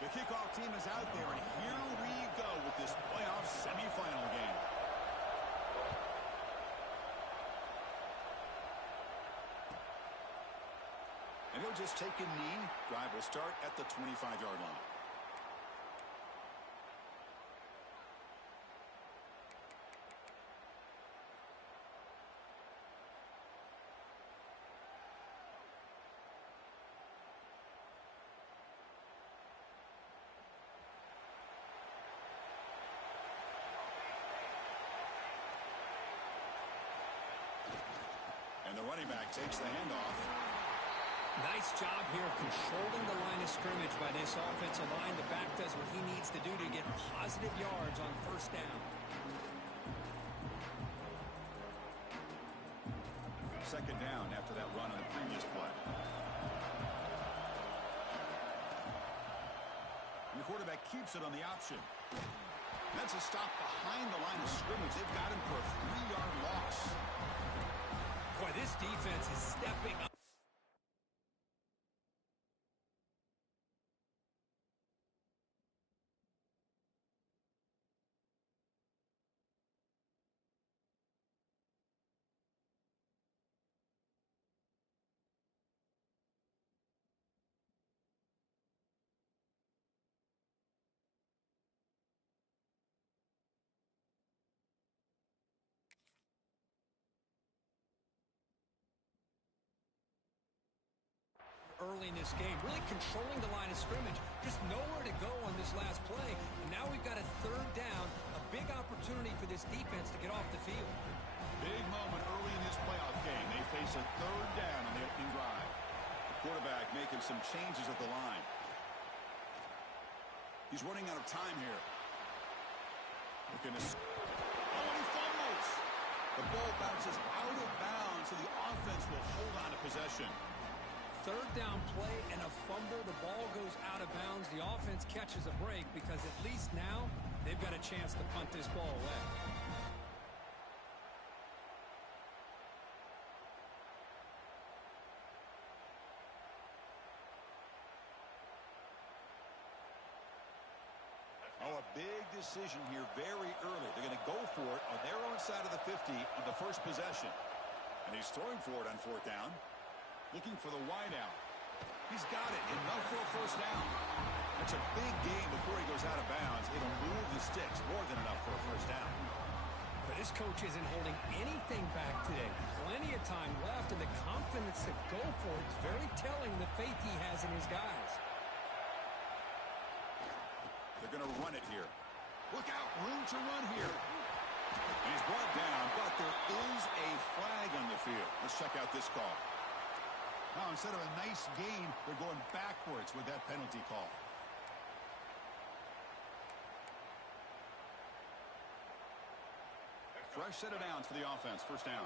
The kickoff team is out there, and here we go with this playoff semifinal game. And he'll just take a knee. Drive will start at the 25-yard line. And the running back takes the handoff. Nice job here of controlling the line of scrimmage by this offensive line. The back does what he needs to do to get positive yards on first down. Second down after that run on the previous play. And the quarterback keeps it on the option. That's a stop behind the line of scrimmage. They've got him for a 3-yard loss. Boy, this defense is stepping up. Early in this game, really controlling the line of scrimmage. Just nowhere to go on this last play. And now we've got a third down, a big opportunity for this defense to get off the field. Big moment early in this playoff game. They face a third down on the opening drive. The quarterback making some changes at the line. He's running out of time here. Looking to... Oh, and he fumbles! The ball bounces out of bounds, so the offense will hold on to possession. Third down play and a fumble. The ball goes out of bounds. The offense catches a break because at least now they've got a chance to punt this ball away. Oh, a big decision here very early. They're going to go for it on their own side of the 50 on the first possession. And he's throwing for it on fourth down. Looking for the wideout. He's got it. Enough for a first down. That's a big gain before he goes out of bounds. It'll move the sticks. More than enough for a first down. But this coach isn't holding anything back today. Plenty of time left, and the confidence to go for it is very telling the faith he has in his guys. They're going to run it here. Look out. Room to run here. And he's brought down, but there is a flag on the field. Let's check out this call. Now, instead of a nice gain, they're going backwards with that penalty call. Fresh set of downs for the offense. First down.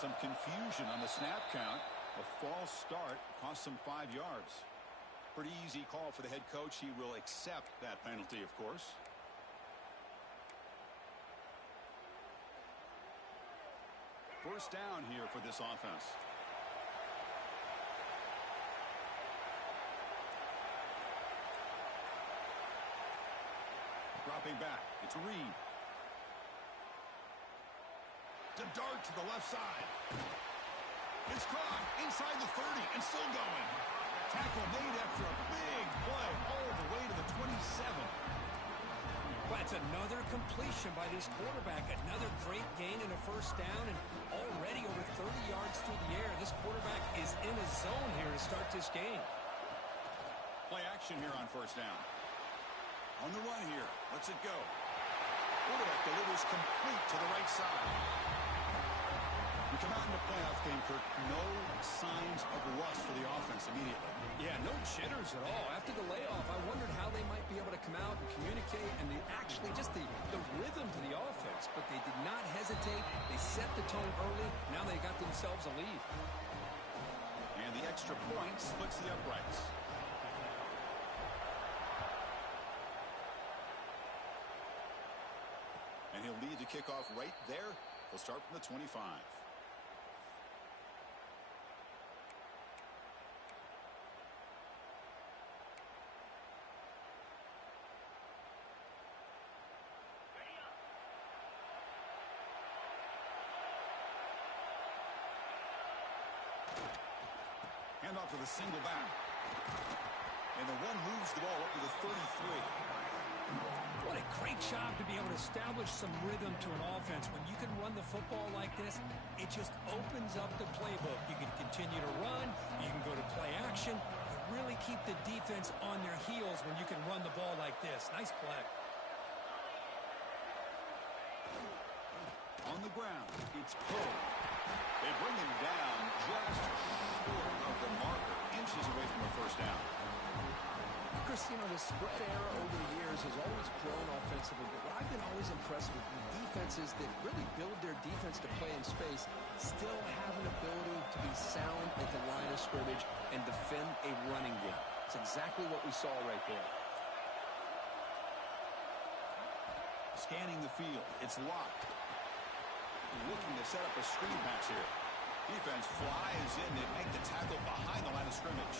Some confusion on the snap count. A false start cost them 5 yards. Pretty easy call for the head coach. He will accept that penalty, of course. First down here for this offense. Dropping back. It's Reed. To dart to the left side. It's caught inside the 30 and still going. Tackle made after a big play all the way to the 27. That's another completion by this quarterback. Another great gain in a first down, and already over 30 yards through the air. This quarterback is in a zone here to start this game. Play action here on first down. On the run here. Let's it go. Quarterback delivers complete to the right side. We come out in the playoff game, Kirk. No signs of rust for the offense immediately. Yeah, no jitters at all. After the layoff, I wondered how they might be able to come out and communicate and actually just the rhythm to the offense. But they did not hesitate. They set the tone early. Now they got themselves a lead. And the extra point splits the uprights. And he'll lead the kickoff right there. He'll start from the 25. Handoff to the single back. And the one moves the ball up to the 33. What a great job to be able to establish some rhythm to an offense. When you can run the football like this, it just opens up the playbook. You can continue to run. You can go to play action. You really keep the defense on their heels when you can run the ball like this. Nice play. On the ground, it's pulled. They bring him down just short of the marker, inches away from a first down. Chris, you know, the spread era over the years has always grown offensively, but what I've been always impressed with the defenses that really build their defense to play in space still have an ability to be sound at the line of scrimmage and defend a running game. It's exactly what we saw right there. Scanning the field, it's locked. Looking to set up a screen pass here. Defense flies in to make the tackle behind the line of scrimmage.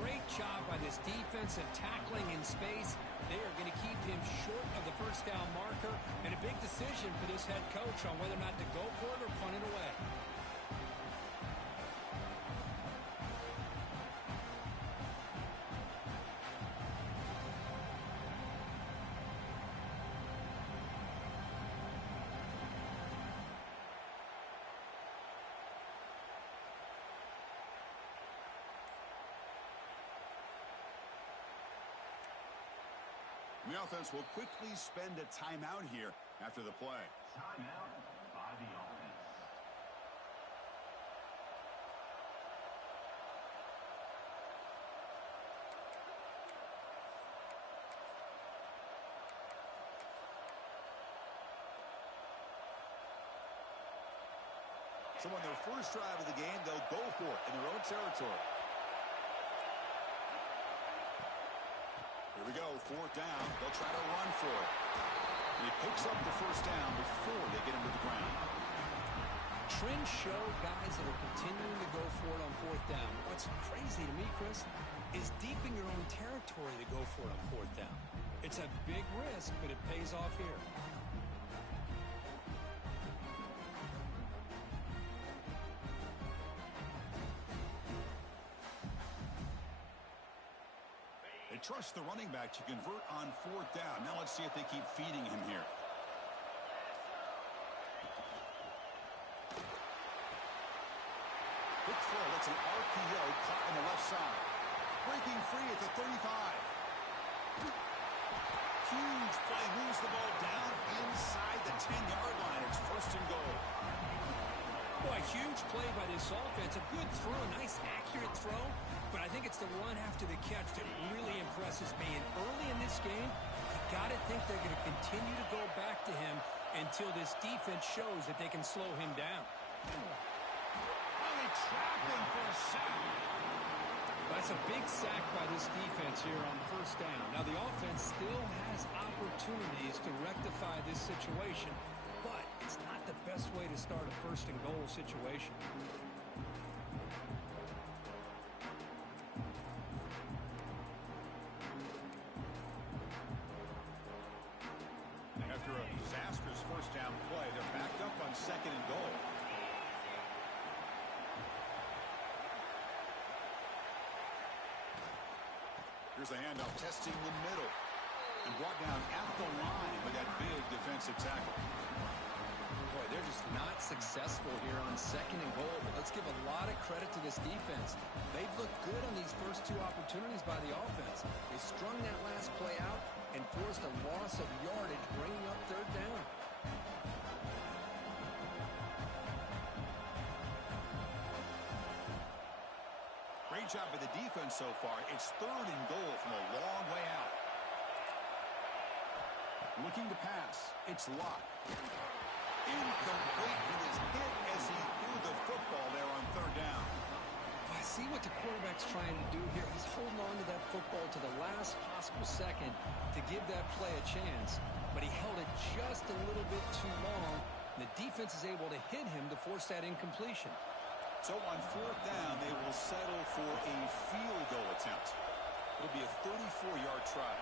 Great job by this defense and tackling in space. They are going to keep him short of the first down marker, and a big decision for this head coach on whether or not to go for it or punt it away. The offense will quickly spend a timeout here after the play. Timeout by the offense. So on their first drive of the game, they'll go for it in their own territory. Here we go, fourth down. They'll try to run for it. And he picks up the first down before they get him to the ground. Trends show guys that are continuing to go for it on fourth down. What's crazy to me, Chris, is deep in your own territory to go for it on fourth down. It's a big risk, but it pays off here. Trust the running back to convert on fourth down. Now let's see if they keep feeding him here. Quick throw. That's an RPO caught on the left side. Breaking free at the 35. Huge play. Moves the ball down inside the 10-yard line. It's first and goal. Boy, huge play by this offense. A good throw, a nice accurate throw. But I think it's the run after the catch that really impresses me. And early in this game, you got to think they're going to continue to go back to him until this defense shows that they can slow him down. Oh, they trap him for a sack. That's a big sack by this defense here on first down. Now, the offense still has opportunities to rectify this situation, but it's not the best way to start a first and goal situation. After a disastrous first down play, they're backed up on second and goal. Here's the handoff, testing the middle. And brought down at the line with that big defensive tackle. Boy, they're just not successful here on second and goal. But let's give a lot of credit to this defense. They've looked good on these first two opportunities by the offense. They strung that last play out and forced a loss of yardage, bringing up third down. Great job by the defense so far. It's third and goal from a long way out. Looking to pass. It's locked. Incomplete. He was hit as he threw the football there on third down. I see what the quarterback's trying to do here. He's holding on to that football to the last possible second to give that play a chance. But he held it just bit too long. The defense is able to hit him to force that incompletion. So on fourth down, they will settle for a field goal attempt. It'll be a 34-yard try.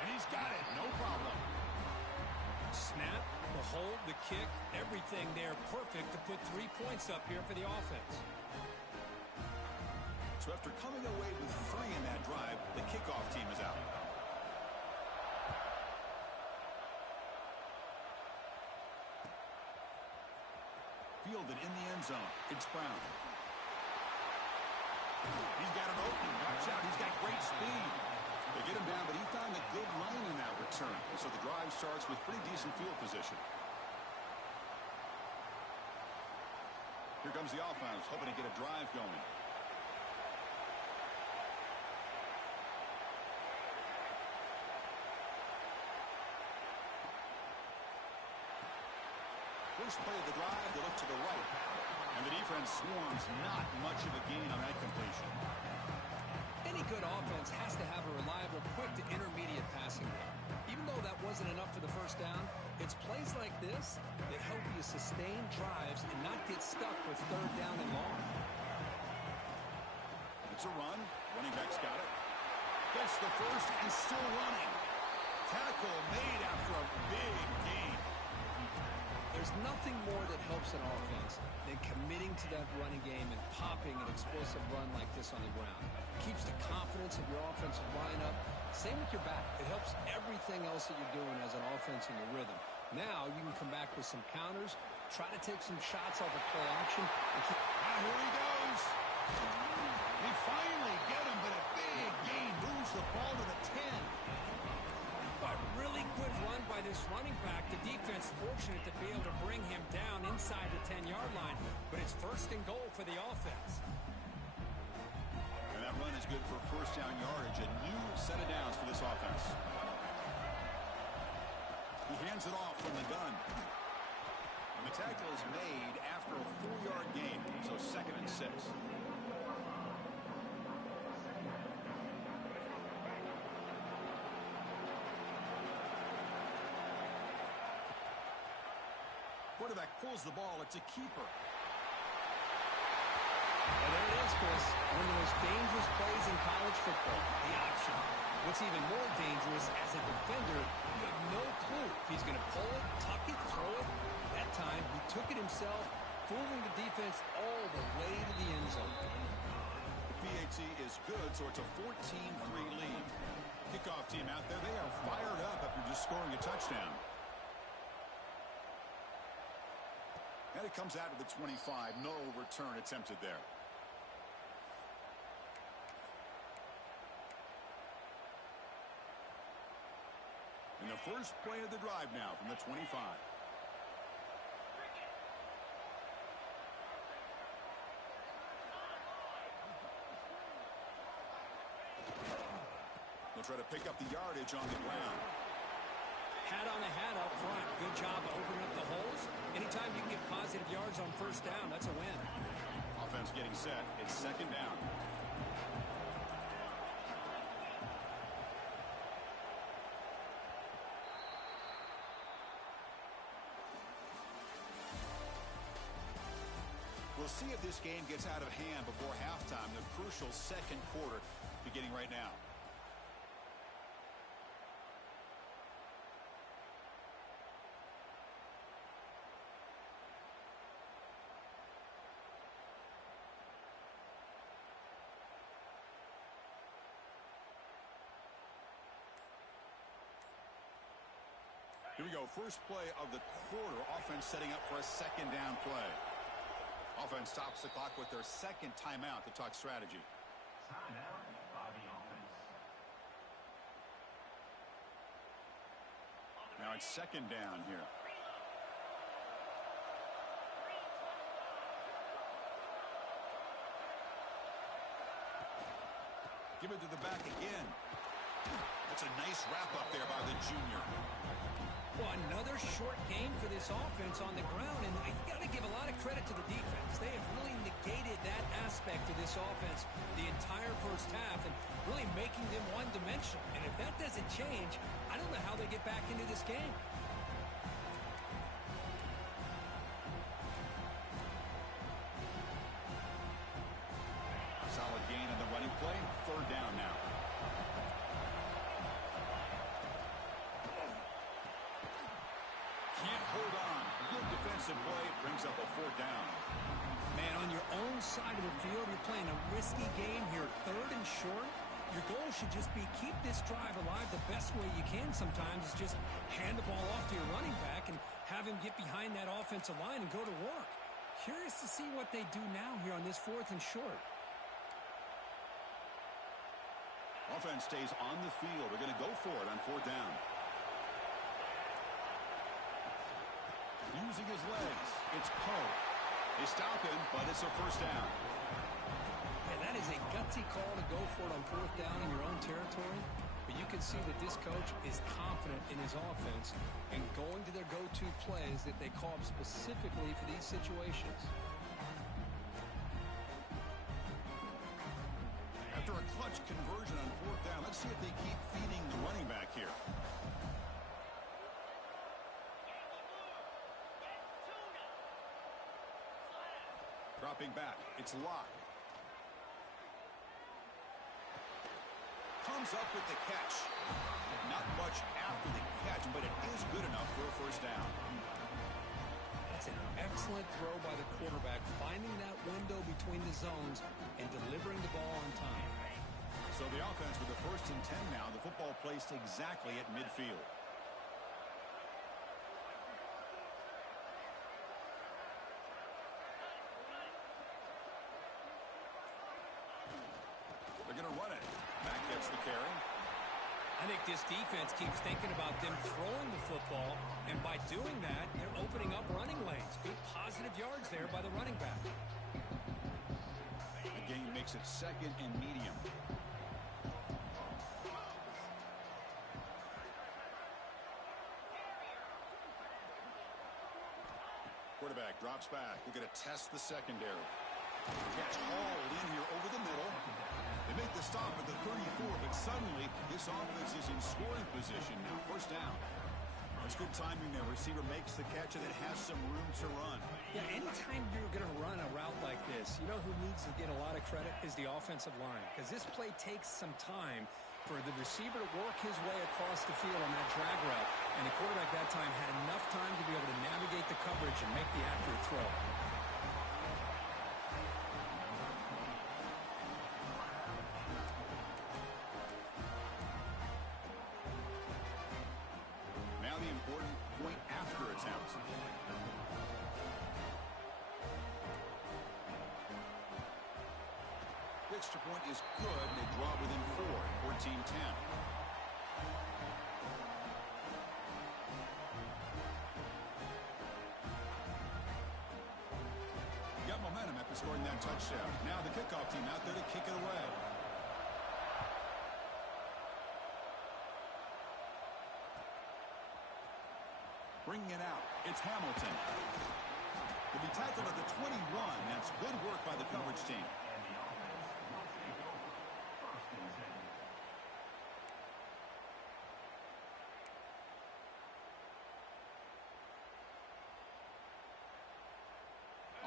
And he's got it, no problem. Snap, the hold, the kick, everything there perfect to put 3 points up here for the offense. So after coming away with 3 in that drive, the kickoff team is out. Fielded in the end zone. It's Brown. He's got an opening. Watch out. He's got great speed. They get him down, but he found a good lane in that return. So the drive starts with pretty decent field position. Here comes the offense, hoping to get a drive going. First play of the drive, they look to the right. And the defense swarms, not much of a gain on that completion. Any good offense has to have a reliable, quick to intermediate passing game. Even though that wasn't enough for the first down, it's plays like this that help you sustain drives and not get stuck with third down and long. It's a run. Running back's got it. Gets the first and still running. Tackle made after a big gain. There's nothing more that helps an offense than committing to that running game and popping an explosive run like this on the ground. Keeps the confidence of your offensive lineup. Same with your back. It helps everything else that you're doing as an offense in your rhythm. Now you can come back with some counters, try to take some shots off of play action. And keep... Here he goes. We finally get him, but a big gain moves the ball to the 10. A really good run by this running back. The defense fortunate to be able to bring him down inside the 10-yard line. But it's first and goal for the offense. And that run is good for first down yardage. A new set of downs for this offense. He hands it off from the gun. And the tackle is made after a 4-yard gain. So 2nd and 6. Quarterback pulls the ball. It's a keeper. Well, there it is, Chris. One of the most dangerous plays in college football, the option. What's even more dangerous, as a defender, you have no clue if he's going to pull it, tuck it, throw it. That time, he took it himself, fooling the defense all the way to the end zone. The PAT is good, so it's a 14-3 lead. Kickoff team out there, they are fired up after just scoring a touchdown. And it comes out of the 25. No return attempted there. And the first play of the drive now from the 25. They'll try to pick up the yardage on the ground. Hat on the hat up front. Good job opening up the holes. Anytime you can get positive yards on first down, that's a win. Offense getting set. It's 2nd down. We'll see if this game gets out of hand before halftime. The crucial 2nd quarter beginning right now. Here we go. First play of the quarter. Offense setting up for a 2nd down play. Offense stops the clock with their 2nd timeout to talk strategy. Timeout by the offense. Now it's 2nd down here. Give it to the back again. That's a nice wrap up there by the junior. Well, another short game for this offense on the ground, and you got to give a lot of credit to the defense. They have really negated that aspect of this offense the entire first half and really making them one-dimensional. And if that doesn't change, I don't know how they get back into this game. Can't hold on. Good defensive play. Brings up a fourth down. Man, on your own side of the field, you're playing a risky game here. 3rd and short. Your goal should just be keep this drive alive the best way you can sometimes is just hand the ball off to your running back and have him get behind that offensive line and go to work. Curious to see what they do now here on this 4th and short. Offense stays on the field. They're going to go for it on 4th down. Using his legs. It's Poe. They stop him, but it's a first down. And that is a gutsy call to go for it on 4th down in your own territory. But you can see that this coach is confident in his offense and going to their go-to plays that they call up specifically for these situations. After a clutch conversion on 4th down, let's see if they keep feeding the running back here. Dropping back. It's Locke. Comes up with the catch. Not much after the catch, but it is good enough for a first down. That's an excellent throw by the quarterback, finding that window between the zones and delivering the ball on time. So the offense with the 1st and 10 now. The football placed exactly at midfield. They're going to run it. Back gets the carry. I think this defense keeps thinking about them throwing the football, and by doing that, they're opening up running lanes. Good positive yards there by the running back. The game makes it 2nd and medium. Quarterback drops back. We're going to test the secondary. Gets hauled in here over the middle. They make the stop at the 34, but suddenly this offense is in scoring position now. First down. That's good timing there. Receiver makes the catch and it has some room to run. Yeah, anytime you're going to run a route like this, you know who needs to get a lot of credit is the offensive line, because this play takes some time for the receiver to work his way across the field on that drag route, and the quarterback that time had enough time to be able to navigate the coverage and make the accurate throw. Now the important point after attempt. Extra point is good. They draw within 4, 14-10. Got momentum after scoring that touchdown. Now the kickoff team out there to kick it away. Bringing it out. It's Hamilton. He'll be tackled at the 21. That's good work by the coverage team.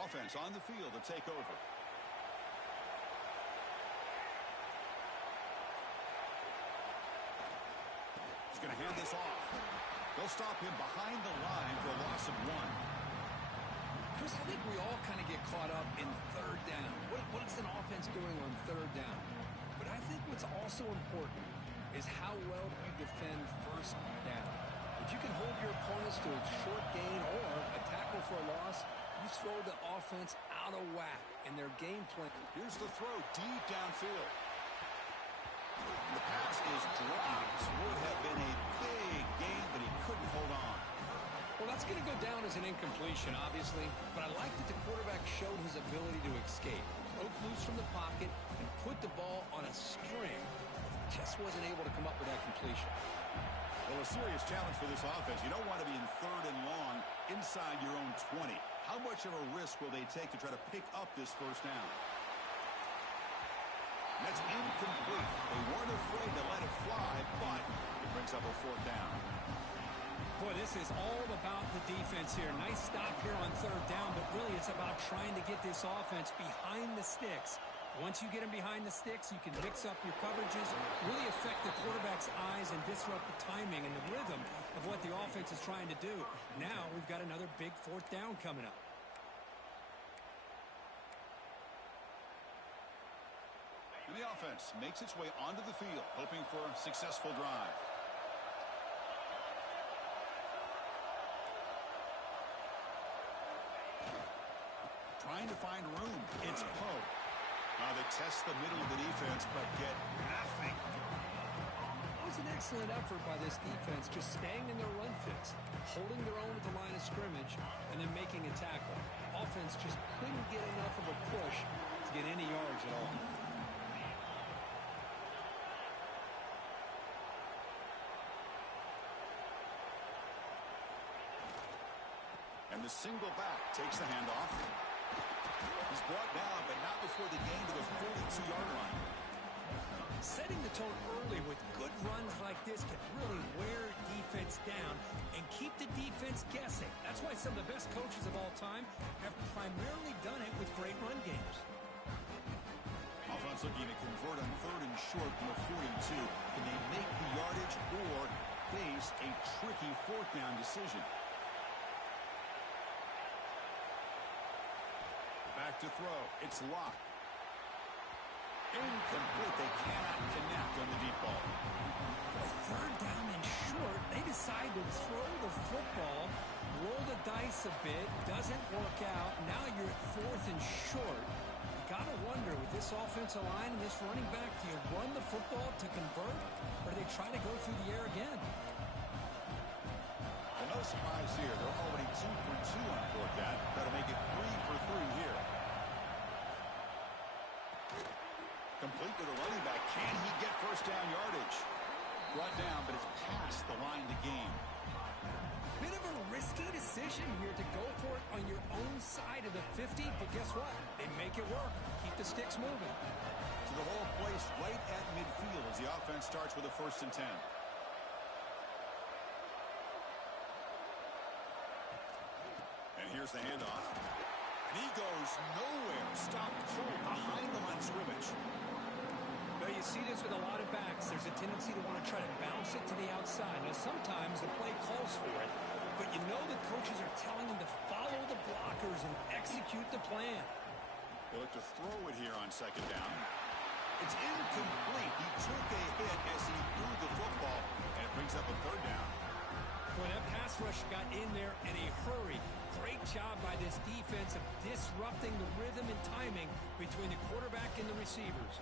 Offense on the field to take over. He's going to hand this off. They'll stop him behind the line for a loss of 1. Chris, I think we all kind of get caught up in 3rd down. What's an offense doing on 3rd down? But I think what's also important is how well you defend 1st down. If you can hold your opponents to a short gain or a tackle for a loss, you throw the offense out of whack in their game plan. Here's the throw deep downfield. The pass is dropped. Would have been a big gain, but he couldn't hold on. Well, that's going to go down as an incompletion, obviously, but I like that the quarterback showed his ability to escape. Broke loose from the pocket and put the ball on a string. Just wasn't able to come up with that completion. Well, a serious challenge for this offense. You don't want to be in 3rd and long inside your own 20. How much of a risk will they take to try to pick up this first down? That's incomplete. They weren't afraid to let it fly, but it brings up a 4th down. Boy, this is all about the defense here. Nice stop here on 3rd down, but really it's about trying to get this offense behind the sticks Once you get them behind the sticks, you can mix up your coverages, really affect the quarterback's eyes and disrupt the timing and the rhythm of what the offense is trying to do. Now we've got another big fourth down coming up. And the offense makes its way onto the field, hoping for a successful drive. Trying to find room. It's Poe. They test the middle of the defense, but get nothing. It was an excellent effort by this defense, just staying in their run fits, holding their own at the line of scrimmage, and then making a tackle. Offense just couldn't get enough of a push to get any yards at all. And the single back takes the handoff. He's brought down, but not before the gain to the 42-yard line. Setting the tone early with good runs like this can really wear defense down and keep the defense guessing. That's why some of the best coaches of all time have primarily done it with great run games. Offense looking to convert on 3rd and short from the 42. Can they make the yardage or face a tricky 4th down decision? Back to throw. It's Locke. Incomplete. They cannot connect on the deep ball. 3rd down and short. They decide to throw the football, roll the dice a bit, doesn't work out. Now you're at 4th and short. You got to wonder, with this offensive line and this running back, do you run the football to convert, or do they try to go through the air again? Well, no surprise here. They're already 2 for 2 on 4th down. That'll make it 3 for 3 here. Complete to the running back. Can he get 1st down yardage? Brought down, but it's past the line to gain. Bit of a risky decision here to go for it on your own side of the 50, but guess what? They make it work. Keep the sticks moving. So the whole place right at midfield as the offense starts with a 1st and 10. And here's the handoff. And he goes nowhere. Stopped cold behind the line of scrimmage. Well, you see this with a lot of backs. There's a tendency to want to try to bounce it to the outside. Now, sometimes the play calls for it, but you know the coaches are telling them to follow the blockers and execute the plan. They look to throw it here on 2nd down. It's incomplete. He took a hit as he threw the football, and it brings up a 3rd down. Well, that pass rush got in there in a hurry. Great job by this defense of disrupting the rhythm and timing between the quarterback and the receivers.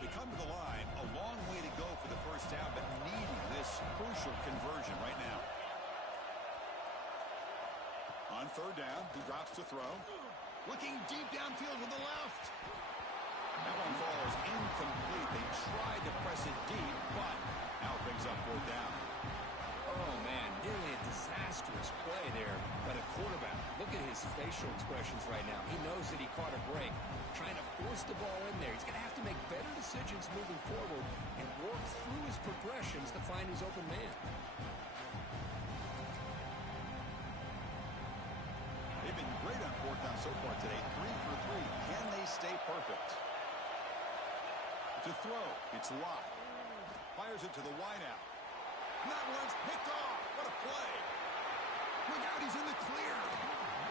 They come to the line, a long way to go for the 1st down, but needing this crucial conversion right now. On 3rd down, he drops to throw. Looking deep downfield with the left. That one falls incomplete. They tried to press it deep, but now it brings up 4th down. Oh, man, nearly a disastrous play there by the quarterback. Look at his facial expressions right now. He knows that he caught a break, trying to force the ball in there. He's going to have to make better decisions moving forward and work through his progressions to find his open man. They've been great on 4th down so far today. 3 for 3. Can they stay perfect? To throw, it's Locke. Fires it to the wideout. And that one's picked off. What a play. Look out, he's in the clear.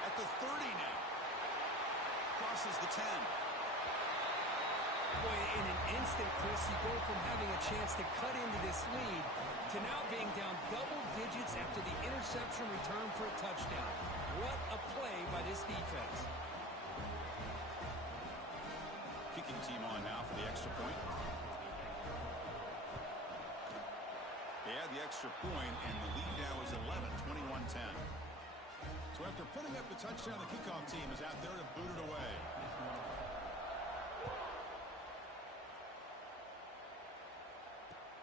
At the 30 now. Crosses the 10. Boy, in an instant, Chris, you go from having a chance to cut into this lead to now being down double digits after the interception return for a touchdown. What a play by this defense. Kicking team on now for the extra point. They add the extra point, and the lead now is 11, 21-10. So after putting up the touchdown, the kickoff team is out there to boot it away.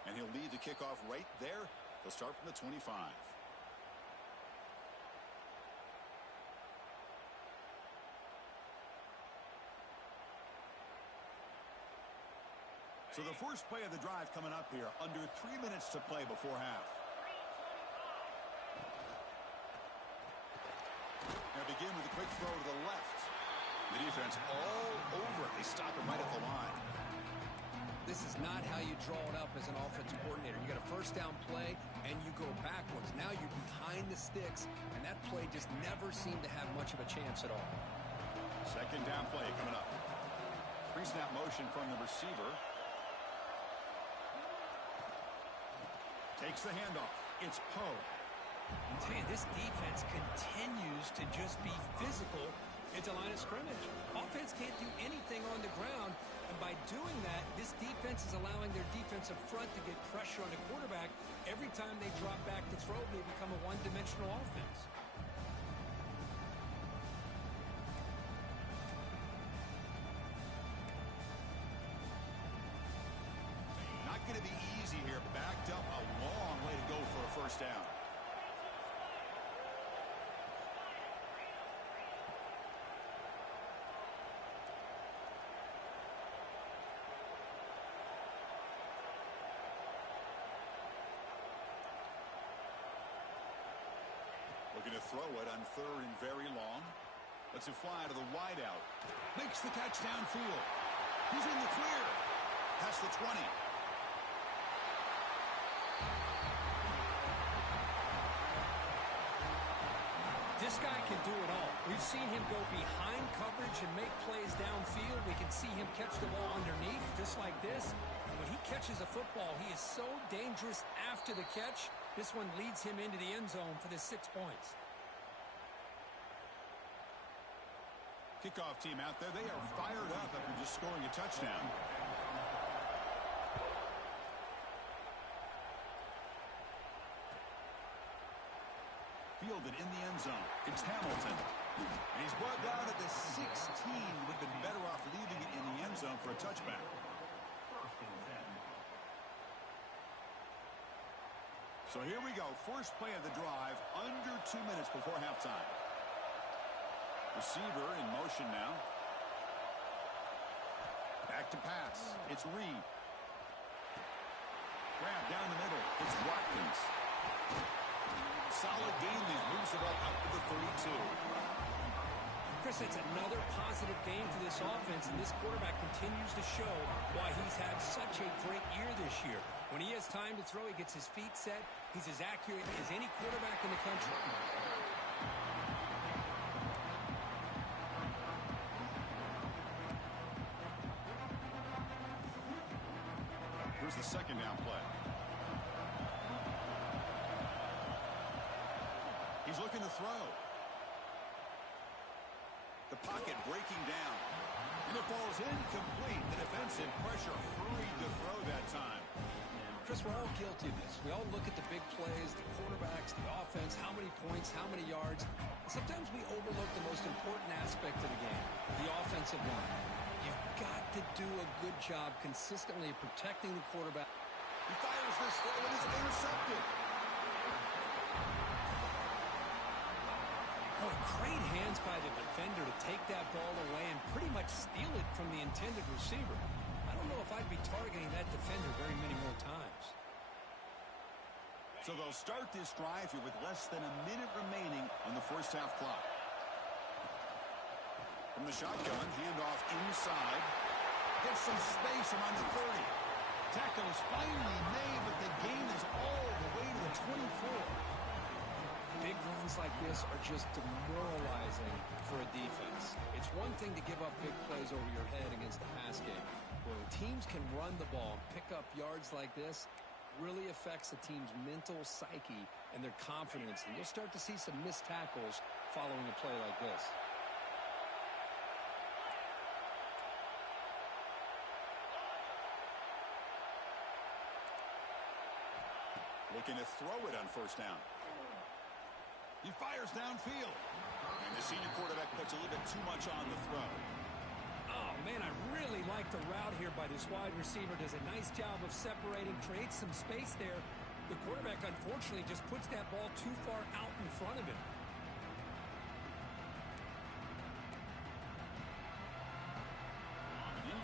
And he'll lead the kickoff right there. He'll start from the 25. So the first play of the drive coming up here. Under 3 minutes to play before half. Now begin with a quick throw to the left. The defense all over. They stop him right at the line. This is not how you draw it up as an offensive coordinator. You got a first down play, and you go backwards. Now you're behind the sticks, and that play just never seemed to have much of a chance at all. Second down play coming up. Pre-snap motion from the receiver. Takes the handoff. It's Poe. I tell you, this defense continues to just be physical at the line of scrimmage. Offense can't do anything on the ground, and by doing that, this defense is allowing their defensive front to get pressure on the quarterback. Every time they drop back to throw, they become a one-dimensional offense. Not going to be easy here. Backed up a long way to go for a first down. Looking to throw it on third and very long. Lets it fly to the wideout. Makes the catch downfield. He's in the clear. Past the 20. This guy can do it all. We've seen him go behind coverage and make plays downfield. We can see him catch the ball underneath just like this. And when he catches a football, he is so dangerous after the catch. This one leads him into the end zone for the 6 points. Kickoff team out there. They are fired up after just scoring a touchdown. Fielded in the end zone. It's Hamilton. And he's brought down at the 16. Would have been better off leaving it in the end zone for a touchback. So here we go. First play of the drive. Under 2 minutes before halftime. Receiver in motion now. Back to pass. It's Reed. Grab down the middle. It's Watkins. Solid game there. Moves the ball out to the 32. Chris, it's another positive game for this offense, and this quarterback continues to show why he's had such a great year this year. When he has time to throw, he gets his feet set. He's as accurate as any quarterback in the country. Here's the second down play. He's looking to throw. The pocket breaking down. And it falls incomplete. The defensive pressure hurried to throw that time. Chris, we're all guilty of this. We all look at the big plays, the quarterbacks, the offense, how many points, how many yards. Sometimes we overlook the most important aspect of the game, the offensive line. You've got to do a good job consistently protecting the quarterback. He fires this throw and it's intercepted. Oh, great hands by the defender to take that ball away and pretty much steal it from the intended receiver. I don't know if I'd be targeting that defender very many more times. So they'll start this drive here with less than a minute remaining on the first half clock. From the shotgun, handoff inside. Gets some space around the 30. Tackle is finally made, but the gain is all the way to the 24. Big runs like this are just demoralizing for a defense. It's one thing to give up big plays over your head against the pass game. When teams can run the ball and pick up yards like this, really affects the team's mental psyche and their confidence. And you'll start to see some missed tackles following a play like this. Looking to throw it on first down. He fires downfield. And the senior quarterback puts a little bit too much on the throw. Oh, man, I really like the route here by this wide receiver. Does a nice job of separating, creates some space there. The quarterback, unfortunately, just puts that ball too far out in front of him.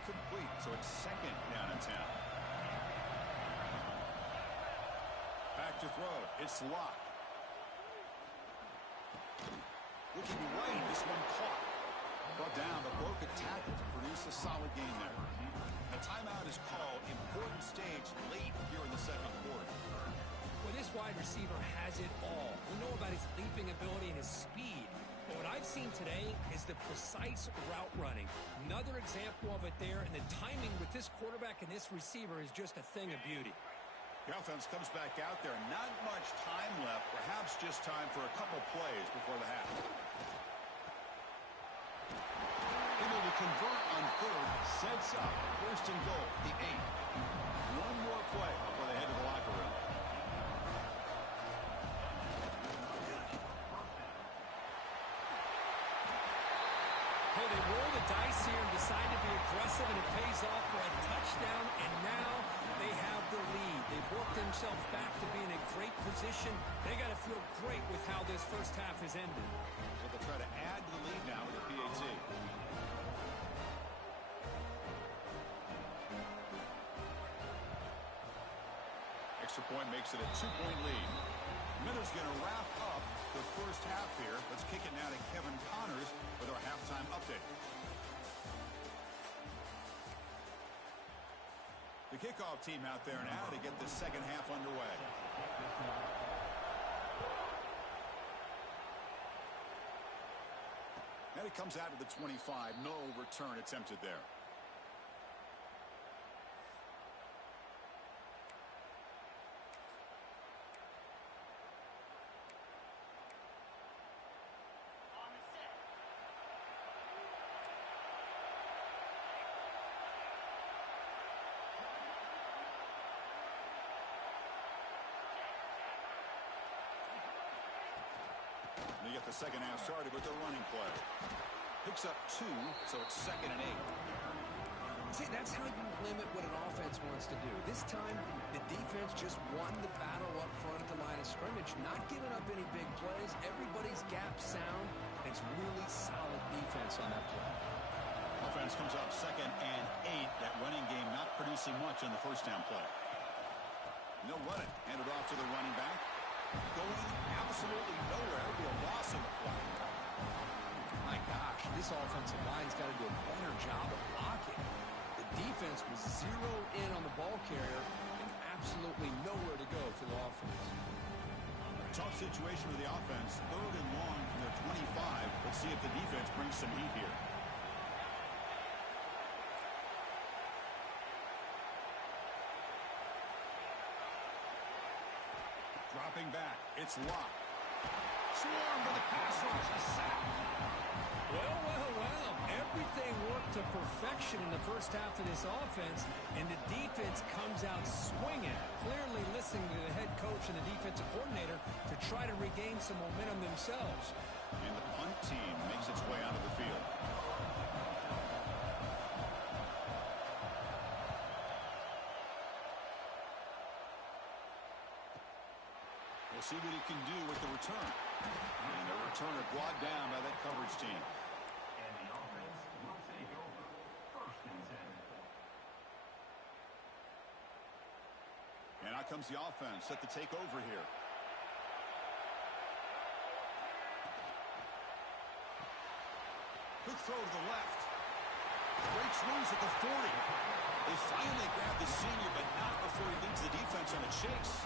incomplete, so it's second down and 10. Back to throw. It's locked. Looking right, this one caught. Brought down, but broke a tackle to produce a solid game there. A timeout is called. Important stage late here in the second quarter. Well, this wide receiver has it all. We know about his leaping ability and his speed. But what I've seen today is the precise route running. Another example of it there, and the timing with this quarterback and this receiver is just a thing of beauty. The offense comes back out there. Not much time left. Perhaps just time for a couple plays before the half. Able to convert on third. Sets up first and goal. The 8. One more play before they head to the locker room. Hey, they roll the dice here and decide to be aggressive, and it pays off for a touchdown, and now they have the lead. They've worked themselves back to be in a great position. They got to feel great with how this first half has ended. So they'll try to add to the lead now with the PAT. Extra point makes it a 2-point lead. Miller's going to wrap up the first half here. Let's kick it now to Kevin Connors with our halftime update. The kickoff team out there now to get the second half underway. And it comes out to the 25. No return attempted there. They get the second half started with their running play. Picks up 2, so it's second and 8. See, that's how you limit what an offense wants to do. This time, the defense just won the battle up front at the line of scrimmage, not giving up any big plays. Everybody's gap sound. It's really solid defense on that play. Offense comes up second and 8. That running game not producing much on the first down play. They'll run it. Hand it off to the running back. Going absolutely nowhere. It'll be a loss of the play. My gosh, this offensive line's got to do a better job of blocking. The defense was zeroed in on the ball carrier and absolutely nowhere to go for the offense. Tough situation for the offense. Third and long from their 25. Let's see if the defense brings some heat here. Dropping back. It's locked. Swarm with the pass rush. A sack. Well, well, well. Everything worked to perfection in the first half of this offense, and the defense comes out swinging, clearly listening to the head coach and the defensive coordinator to try to regain some momentum themselves. And the punt team makes its way out of the field. We'll see what he can do with the return. And the returner brought down by that coverage team. And the offense will take over. First and 10. And out comes the offense set to take over here. Quick throw to the left. Breaks loose at the 40. They finally grab the senior, but not before he leads the defense on a chase.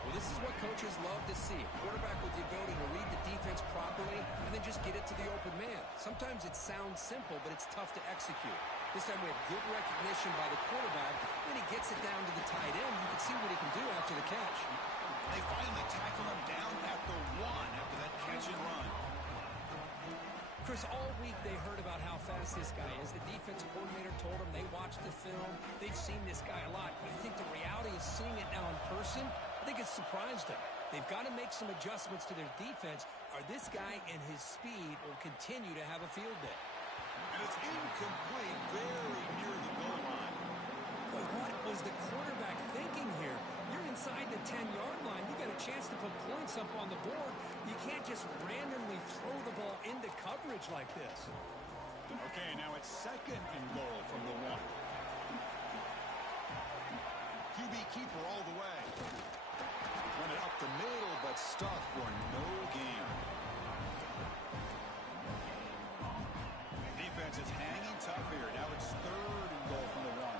Well, this is what coaches love to see. Quarterback with the ability to read the defense properly and then just get it to the open man. Sometimes it sounds simple, but it's tough to execute. This time we have good recognition by the quarterback. Then he gets it down to the tight end. You can see what he can do after the catch. They finally tackle him down at the 1 after that catch and run. Chris, all week they heard about how fast this guy is. The defensive coordinator told them they watched the film. They've seen this guy a lot. But I think the reality is seeing it now in person, I think it's surprised them. They've got to make some adjustments to their defense, or this guy and his speed will continue to have a field day. And it's incomplete, very near the goal line. But what was the quarterback thinking here? You're inside the 10-yard line. You got a chance to put points up on the board. You can't just randomly throw the ball into coverage like this. Okay, now it's second and goal from the 1. QB keeper all the way. Run it up the middle, but stuffed for no gain. Defense is hanging tough here. Now it's third and goal from the 1.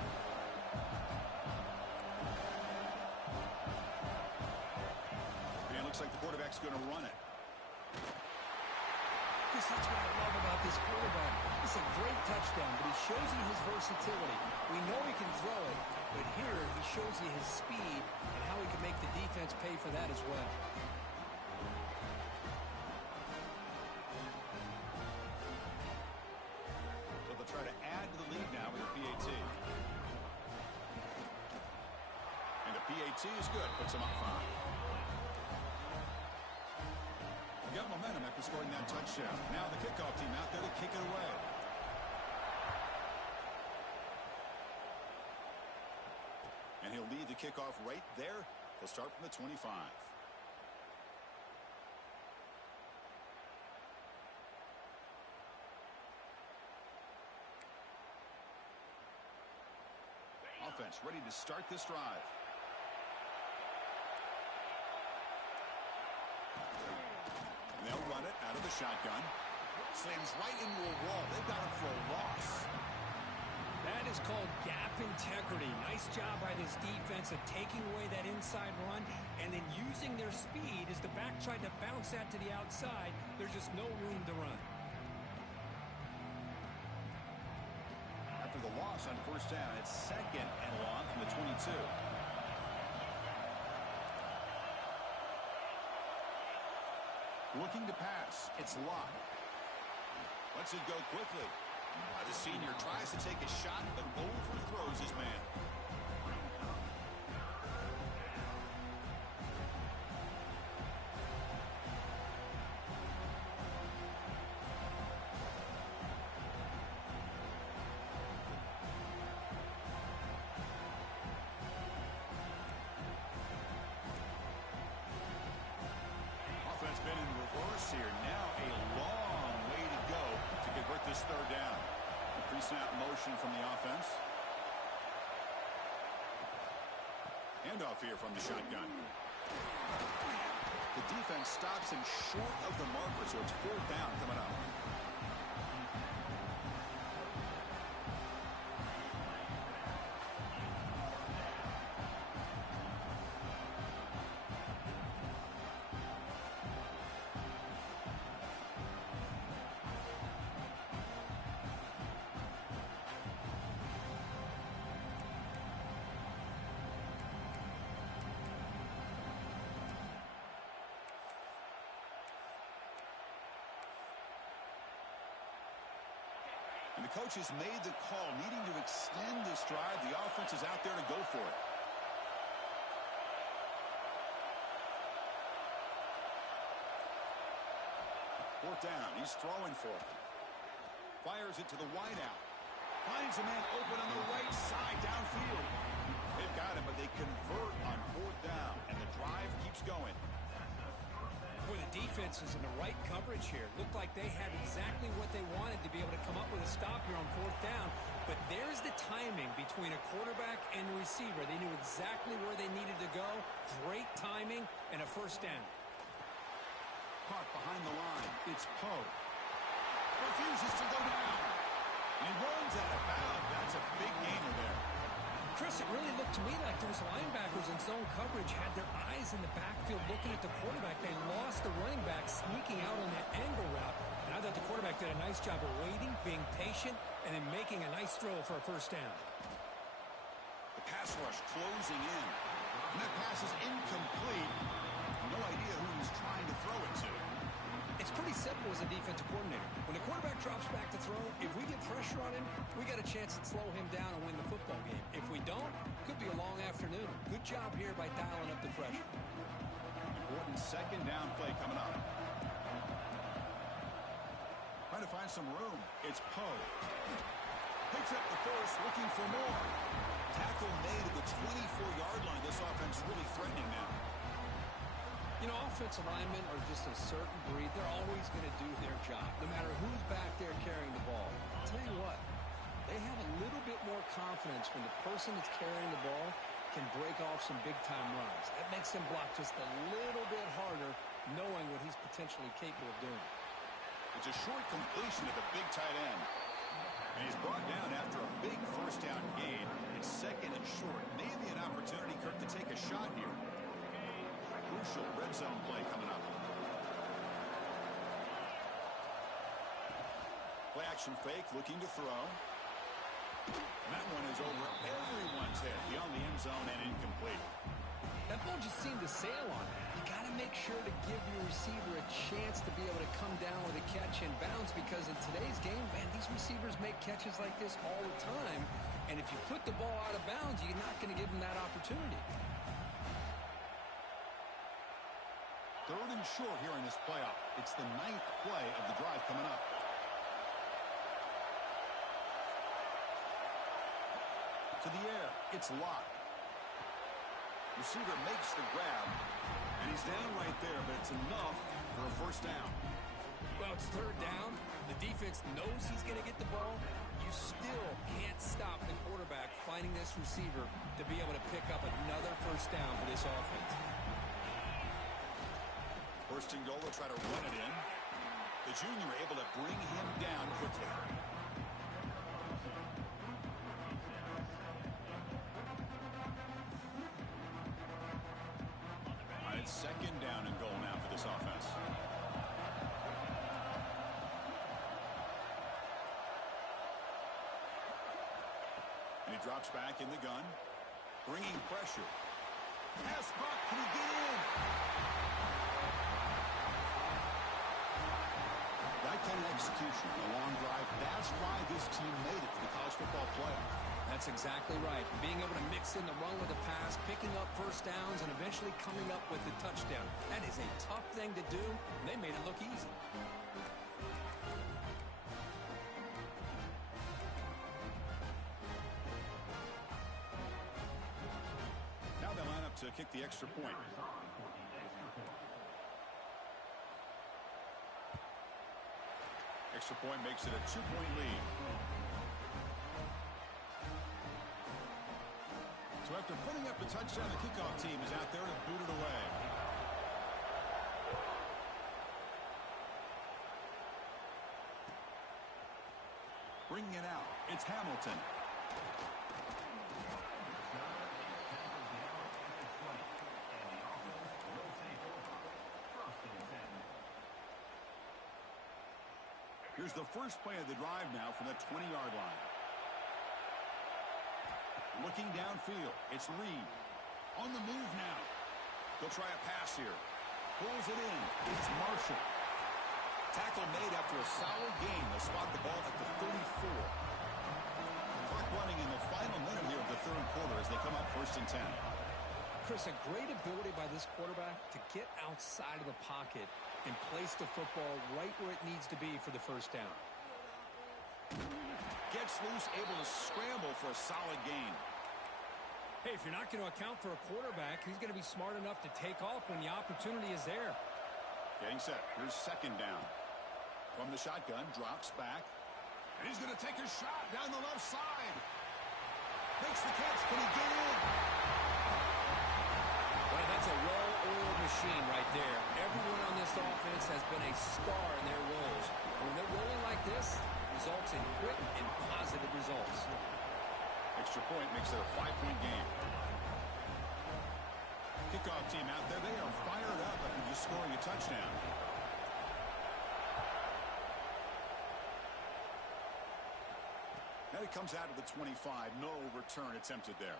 And it looks like the quarterback's going to run it. Chris, that's what I love about this quarterback. It's a great touchdown, but he shows you his versatility. We know he can throw it, but here he shows you his speed and how he can make the defense pay for that as well. So they'll try to add to the lead now with a PAT. And the PAT is good. Puts them up 5. Got momentum after scoring that touchdown. Now the kickoff team out there to kick it away. And he'll lead the kickoff right there. He'll start from the 25. Offense ready to start this drive. And they'll run it out of the shotgun. Slams right into a wall. They've got him for a loss. That is called gap integrity. Nice job by this defense of taking away that inside run and then using their speed as the back tried to bounce that to the outside. There's just no room to run. After the loss on first down, it's second and long from the 22. Looking to pass. It's locked. Lets it go quickly. The senior tries to take a shot, but overthrows his man. Offense been in reverse here. Now a long way to go to convert this third down. A pre-snap motion from the offense. Handoff here from the shotgun. The defense stops him short of the marker, so it's fourth down coming up. And the coach has made the call, needing to extend this drive. The offense is out there to go for it. Fourth down. He's throwing for it. Fires it to the wideout. Finds a man open on the right side downfield. They've got him, but they convert on fourth down, and the drive keeps going. Boy, the defense is in the right coverage here. Looked like they had exactly what they wanted to be able to come up with a stop here on fourth down. But there's the timing between a quarterback and a receiver. They knew exactly where they needed to go. Great timing and a first down. Caught behind the line. It's Poe. Refuses to go down. And he runs out of bounds. That's a big gainer there. Chris, it really looked to me like those linebackers in zone coverage had their eyes in the backfield looking at the quarterback. They lost the running back sneaking out on that angle route. And I thought the quarterback did a nice job of waiting, being patient, and then making a nice throw for a first down. The pass rush closing in. And that pass is incomplete. No idea who he's trying to throw it to. It's pretty simple as a defensive coordinator. When the quarterback drops back to throw, if we get pressure on him, we got a chance to slow him down and win the football game. If we don't, could be a long afternoon. Good job here by dialing up the pressure. Important second down play coming up. Trying to find some room. It's Poe. Picks up the first, looking for more. Tackle made at the 24-yard line. This offense really threatening now. You know, offensive linemen are just a certain breed. They're always going to do their job, no matter who's back there carrying the ball. I'll tell you what, they have a little bit more confidence when the person that's carrying the ball can break off some big-time runs. That makes him block just a little bit harder, knowing what he's potentially capable of doing. It's a short completion at the big tight end. And he's brought down after a big first down gain. It's second and short. Maybe an opportunity, Kirk, to take a shot here. Crucial red zone play coming up. Play action fake, looking to throw. And that one is over everyone's head beyond the end zone and incomplete. That ball just seemed to sail on it. You got to make sure to give your receiver a chance to be able to come down with a catch and bounce, because in today's game, man, these receivers make catches like this all the time. And if you put the ball out of bounds, you're not going to give them that opportunity. Third and short here in this playoff. It's the 9th play of the drive coming up. To the air. It's locked. Receiver makes the grab. And he's down right there, but it's enough for a first down. Well, it's third down. The defense knows he's going to get the ball. You still can't stop the quarterback finding this receiver to be able to pick up another first down for this offense. First and goal, they'll try to run it in. The junior able to bring him down quickly. It's second down and goal now for this offense. And he drops back in the gun, bringing pressure. Pass caught. Can he get in? That kind of execution, a long drive. That's why this team made it to the college football playoff. That's exactly right. Being able to mix in the run with the pass, picking up first downs, and eventually coming up with the touchdown. That is a tough thing to do, and they made it look easy. Now they line up to kick the extra point. Extra point makes it a 2-point lead. So after putting up the touchdown, the kickoff team is out there to boot it away. Bringing it out, it's Hamilton. Here's the first play of the drive now from the 20-yard line. Looking downfield, it's Reed. On the move now. They'll try a pass here. Pulls it in. It's Marshall. Tackle made after a solid gain. They'll spot the ball at the 34. Clock running in the final minute here of the third quarter as they come up 1st and 10. Chris, a great ability by this quarterback to get outside of the pocket and place the football right where it needs to be for the first down. Gets loose, able to scramble for a solid gain. Hey, if you're not going to account for a quarterback, he's going to be smart enough to take off when the opportunity is there. Getting set. Here's second down. From the shotgun, drops back. And he's going to take a shot down the left side. Makes the catch. Can he get in? Well, that's a well-oiled machine right there. Everyone on this offense has been a star in their roles. When they're rolling like this, results in quick and positive results. Extra point makes it a 5-point game. Kickoff team out there, they are fired up after just scoring a touchdown. Now it comes out to the 25. No return attempted there.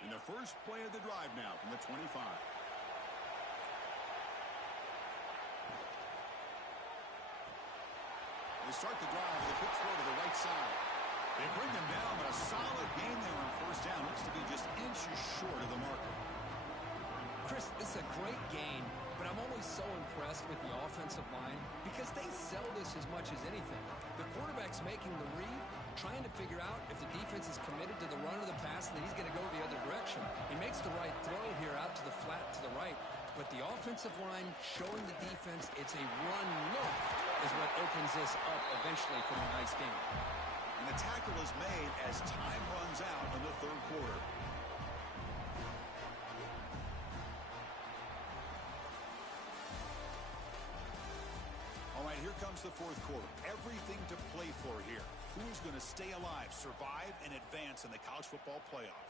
In the first play of the drive now from the 25. They start the drive with a quick throw to the right side. They bring them down, but a solid gain there on first down. Looks to be just inches short of the marker. Chris, this is a great gain, but I'm always so impressed with the offensive line because they sell this as much as anything. The quarterback's making the read, trying to figure out if the defense is committed to the run or the pass, and then he's going to go the other direction. He makes the right throw here out to the flat to the right, but the offensive line showing the defense it's a run look is what opens this up eventually for a nice game. And the tackle is made as time runs out in the third quarter. All right, here comes the fourth quarter. Everything to play for here. Who is going to stay alive, survive, and advance in the college football playoff?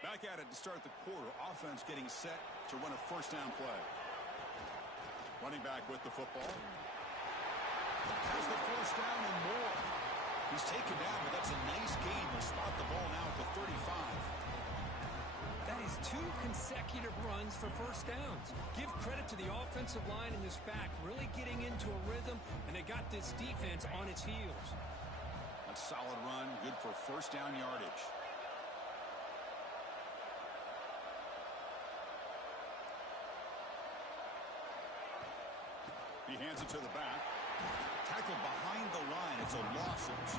Back at it to start the quarter. Offense getting set to run a first down play. Running back with the football. Has the first down and more. He's taken down, but that's a nice gain to spot the ball now at the 35. That is 2 consecutive runs for first downs. Give credit to the offensive line in this back, really getting into a rhythm, and they got this defense on its heels. A solid run, good for first down yardage. He hands it to the back. Tackled behind the line. It's a loss of 2.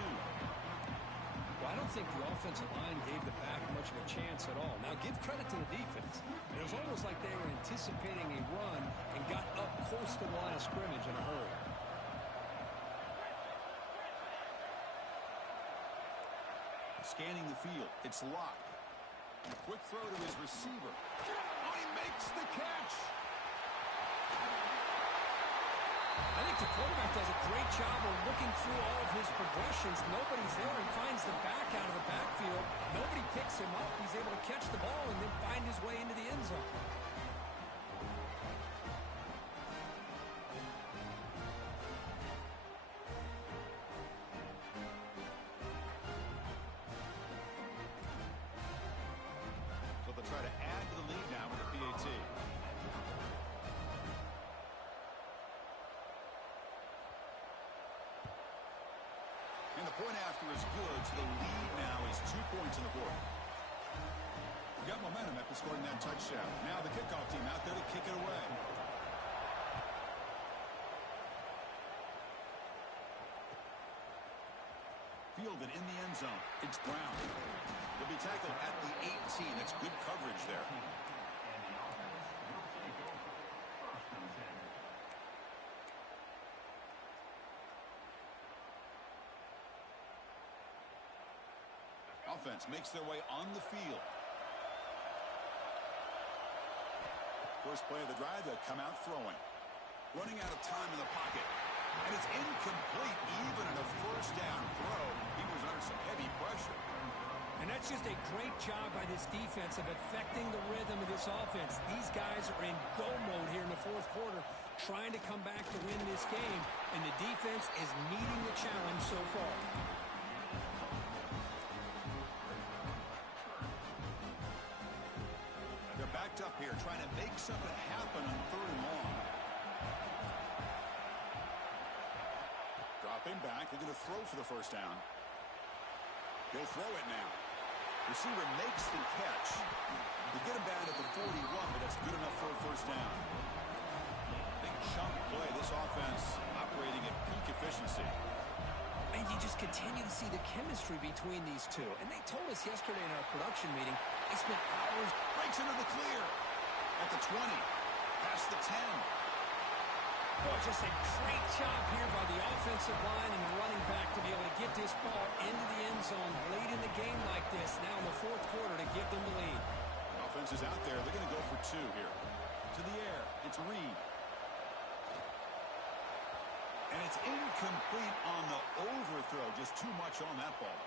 Well, I don't think the offensive line gave the back much of a chance at all. Now, give credit to the defense. It was almost like they were anticipating a run and got up close to the line of scrimmage in a hurry. Scanning the field. It's locked. Quick throw to his receiver. Oh, he makes the catch. I think the quarterback does a great job of looking through all of his progressions. Nobody's there. He finds the back out of the backfield. Nobody picks him up. He's able to catch the ball and then find his way into the end zone. So they'll try to add to the lead now with the PAT. And the point after is good, so the lead now is 2 points in the fourth. We got momentum after scoring that touchdown. Now the kickoff team out there to kick it away. Fielded in the end zone. It's Brown. He'll be tackled at the 18. That's good coverage there. Offense makes their way on the field. First play of the drive, they'll come out throwing. Running out of time in the pocket. And it's incomplete even in a first down throw. He was under some heavy pressure. And that's just a great job by this defense of affecting the rhythm of this offense. These guys are in go mode here in the fourth quarter, trying to come back to win this game. And the defense is meeting the challenge so far. They're backed up here, trying to make something happen on third and long. Dropping back, they're going to throw for the first down. He'll throw it now. Receiver makes the catch. They get him down at the 41, but that's good enough for a first down. Big chunk play. This offense operating at peak efficiency. And you just continue to see the chemistry between these two. And they told us yesterday in our production meeting, they spent hours. Breaks into the clear. At the 20. Past the 10. Boy, just a great job here by the offensive line and the running back to be able to get this ball into the end zone late in the game like this, now in the fourth quarter, to give them the lead. Offense is out there. They're going to go for 2 here. To the air. It's Reed. And it's incomplete on the overthrow. Just too much on that ball.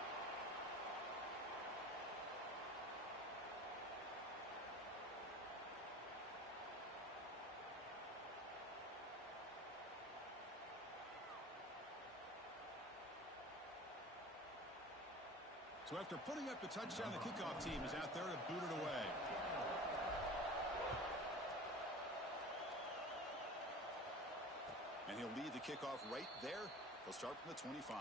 So after putting up the touchdown, the kickoff team is out there to boot it away. And he'll lead the kickoff right there. He'll start from the 25.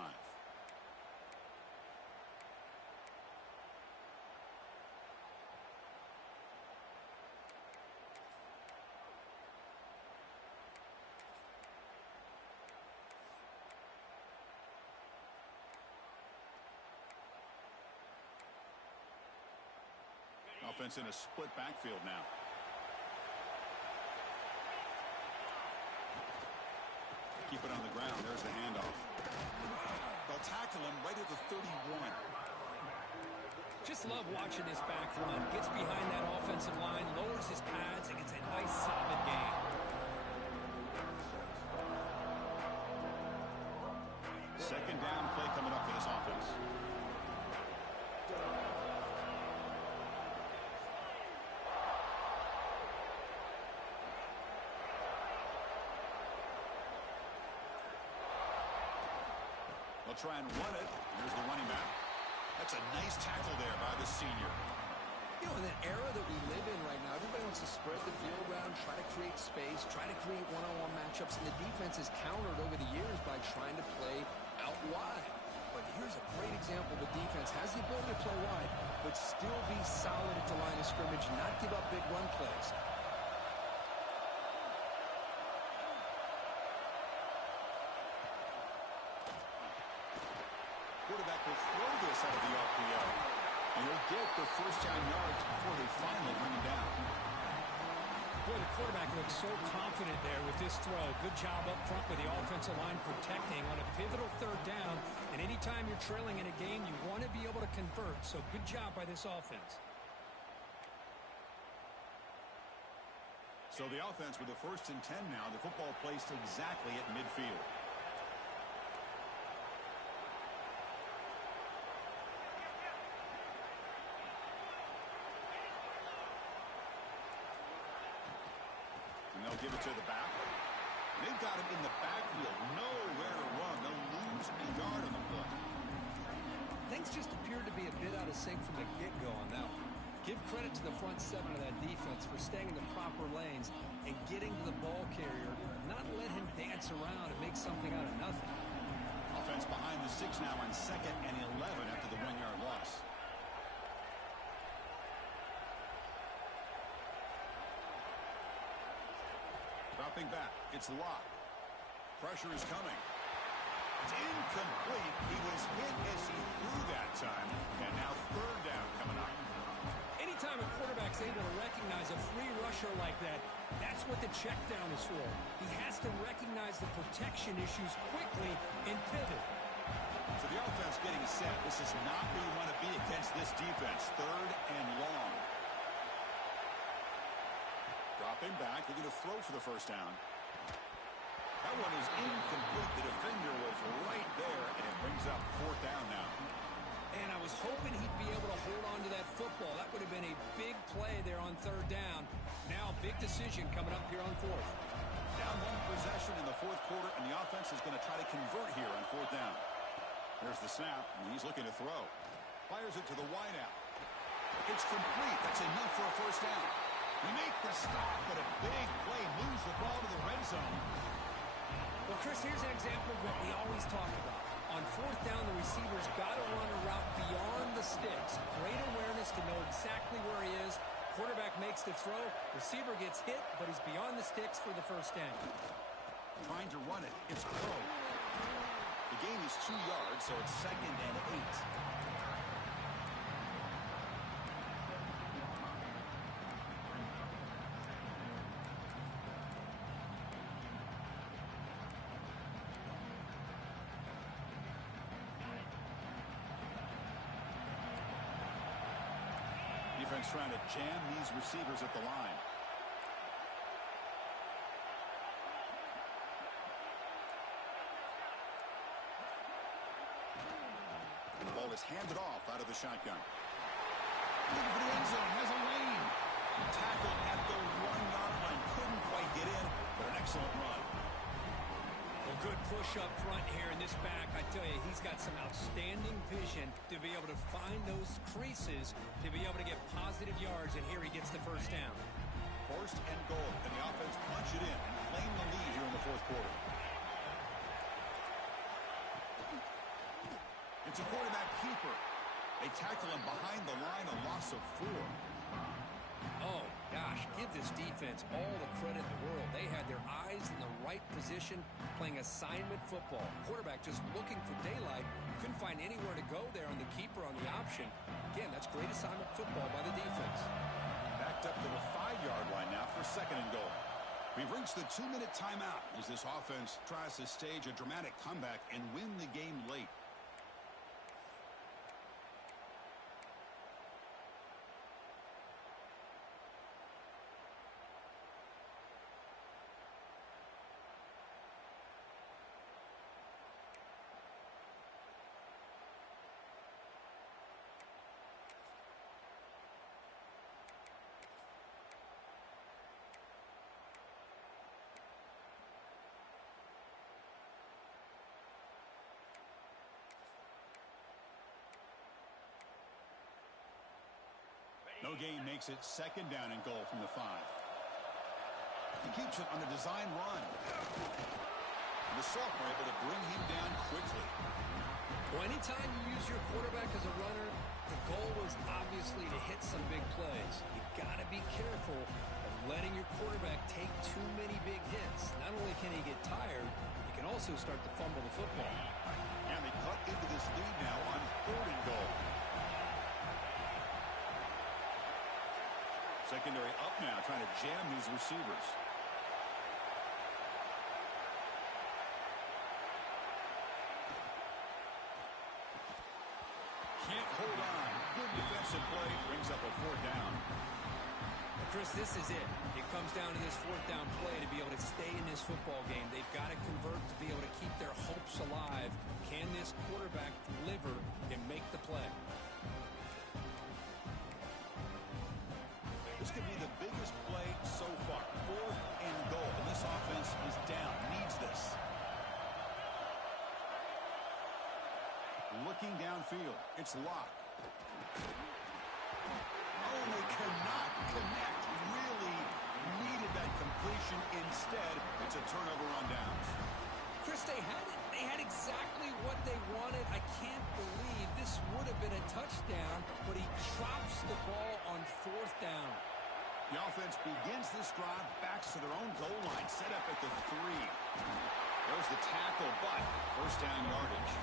Offense in a split backfield now. Keep it on the ground. There's the handoff. They'll tackle him right at the 31. Just love watching this back run. Gets behind that offensive line, lowers his pads, and gets a nice solid gain. Second down play coming up for this offense. They'll try and run it. Here's the running back. That's a nice tackle there by the senior. You know, in that era that we live in right now, everybody wants to spread the field around, try to create space, try to create one-on-one matchups, and the defense has countered over the years by trying to play out wide. But here's a great example. The defense has the ability to play wide, but still be solid at the line of scrimmage, not give up big run plays. Quarterback will throw this out of the RPO. And he'll get the first down yards before they finally bring him down. Boy, the quarterback looks so confident there with this throw. Good job up front with the offensive line protecting on a pivotal third down. And anytime you're trailing in a game, you want to be able to convert. So good job by this offense. So the offense with the 1st and 10 now. The football placed exactly at midfield. They'll give it to the back. They've got him in the backfield. Nowhere to run. They'll lose a yard on the play. Things just appeared to be a bit out of sync from the get-go on that one. Give credit to the front seven of that defense for staying in the proper lanes and getting to the ball carrier. Not let him dance around and make something out of nothing. Offense behind the 6 now on 2nd and 11 after the 1-yard loss. Dropping back. It's locked. Pressure is coming. It's incomplete. He was hit as he threw that time. And now 3rd down coming up. Anytime a quarterback's able to recognize a free rusher like that, that's what the check down is for. He has to recognize the protection issues quickly and pivot. So the offense getting set. This is not where you want to be against this defense. 3rd and long. Dropping back. They're going to throw for the first down. That one is incomplete. The defender was right there, and it brings up 4th down now. And I was hoping he'd be able to hold on to that football. That would have been a big play there on 3rd down. Now a big decision coming up here on 4th. Down 1 possession in the 4th quarter, and the offense is going to try to convert here on 4th down. There's the snap, and he's looking to throw. Fires it to the wideout. It's complete. That's enough for a first down. We make the stop, but a big play moves the ball to the red zone. Well, Chris, here's an example of what we always talk about. On 4th down, the receiver's got to run a route beyond the sticks. Great awareness to know exactly where he is. Quarterback makes the throw. Receiver gets hit, but he's beyond the sticks for the first down. Trying to run it. It's Crow. The gain is 2 yards, so it's 2nd and 8. Defense trying to jam these receivers at the line. And the ball is handed off out of the shotgun. Looking for the end zone, has a lane. Tackled at the 1-yard line. Couldn't quite get in, but an excellent run. Well, good push up front here in this back. I tell you, he's got some outstanding outstanding vision to be able to find those creases, to be able to get positive yards, and here he gets the first down. First and goal, and the offense punch it in and claim the lead here in the fourth quarter. It's a quarterback keeper. They tackle him behind the line, a loss of 4. Oh, gosh, give this defense all the credit in the world. They had their eyes in the right position, playing assignment football. Quarterback just looking for daylight. Couldn't find anywhere to go there on the keeper on the option. Again, that's great assignment football by the defense. Backed up to the 5-yard line now for second and goal. We've reached the 2-minute timeout as this offense tries to stage a dramatic comeback and win the game late. No gain makes it second down and goal from the 5. He keeps it on a design run. And the sophomore able to bring him down quickly. Well, anytime you use your quarterback as a runner, the goal is obviously to hit some big plays. You got to be careful of letting your quarterback take too many big hits. Not only can he get tired, he can also start to fumble the football. And they cut into this lead now on third and goal. Secondary up now, trying to jam these receivers. Can't hold on. Good defensive play. Brings up a 4th down. Well, Chris, this is it. It comes down to this 4th down play to be able to stay in this football game. They've got to convert to be able to keep their hopes alive. Can this quarterback deliver and make the play? This could be the biggest play so far. 4th and goal. And this offense is down. Needs this. Looking downfield. It's locked. Oh, they cannot connect. Really needed that completion. Instead, it's a turnover on downs. Chris, they had it. They had exactly what they wanted. I can't believe this would have been a touchdown, but he drops the ball on 4th down. The offense begins this drive, backs to their own goal line, set up at the 3. There's the tackle, but first down yardage.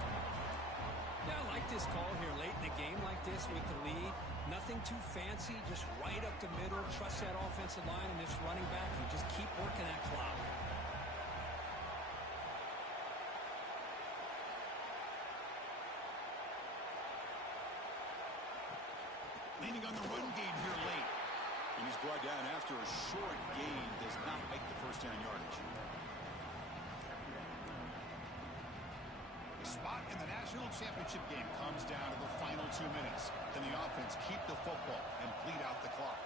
Yeah, I like this call here late in a game like this with the lead. Nothing too fancy, just right up the middle. Trust that offensive line and this running back and just keep working that clock. Leaning on the run game here late. And he's brought down after a short gain. Does not make the first down yardage. The spot in the national championship game comes down to the final 2 minutes. Can the offense keep the football and bleed out the clock?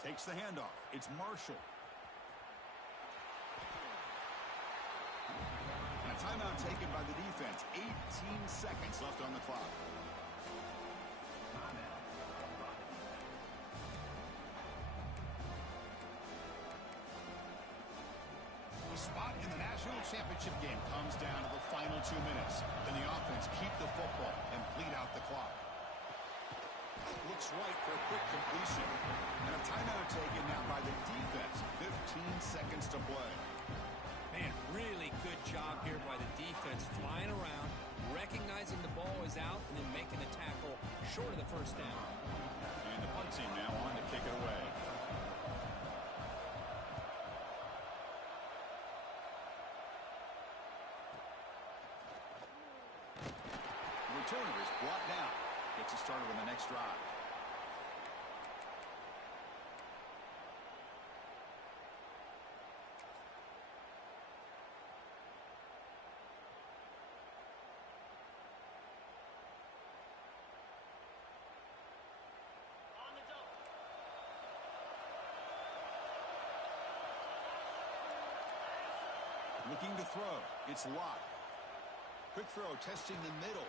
Takes the handoff. It's Marshall. And a timeout taken by the defense. 18 seconds left on the clock. The spot in the national championship game comes down to the final 2 minutes. Can the offense keep the football and bleed out the clock? Looks right for a quick completion. And a timeout taken now by the defense. 15 seconds to play. Man, really good job here by the defense. Flying around, recognizing the ball is out, and then making the tackle short of the first down. And the punt team now on to kick it away. The returner is brought down. Gets us started on the next drive. Looking to throw. It's locked. Quick throw, testing the middle.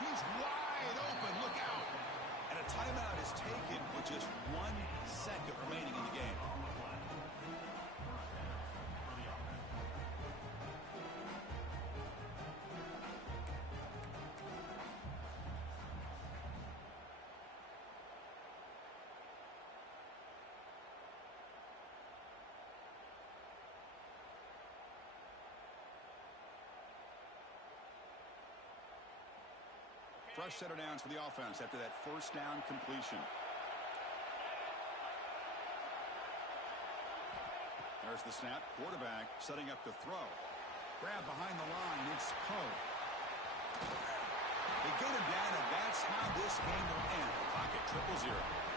He's wide open. Look out. And a timeout is taken with just 1 second remaining in the game. Fresh set of downs for the offense after that first down completion. There's the snap. Quarterback setting up the throw. Grab behind the line. It's Poe. They get him down, and that's how this game will end. Pocket 0-0.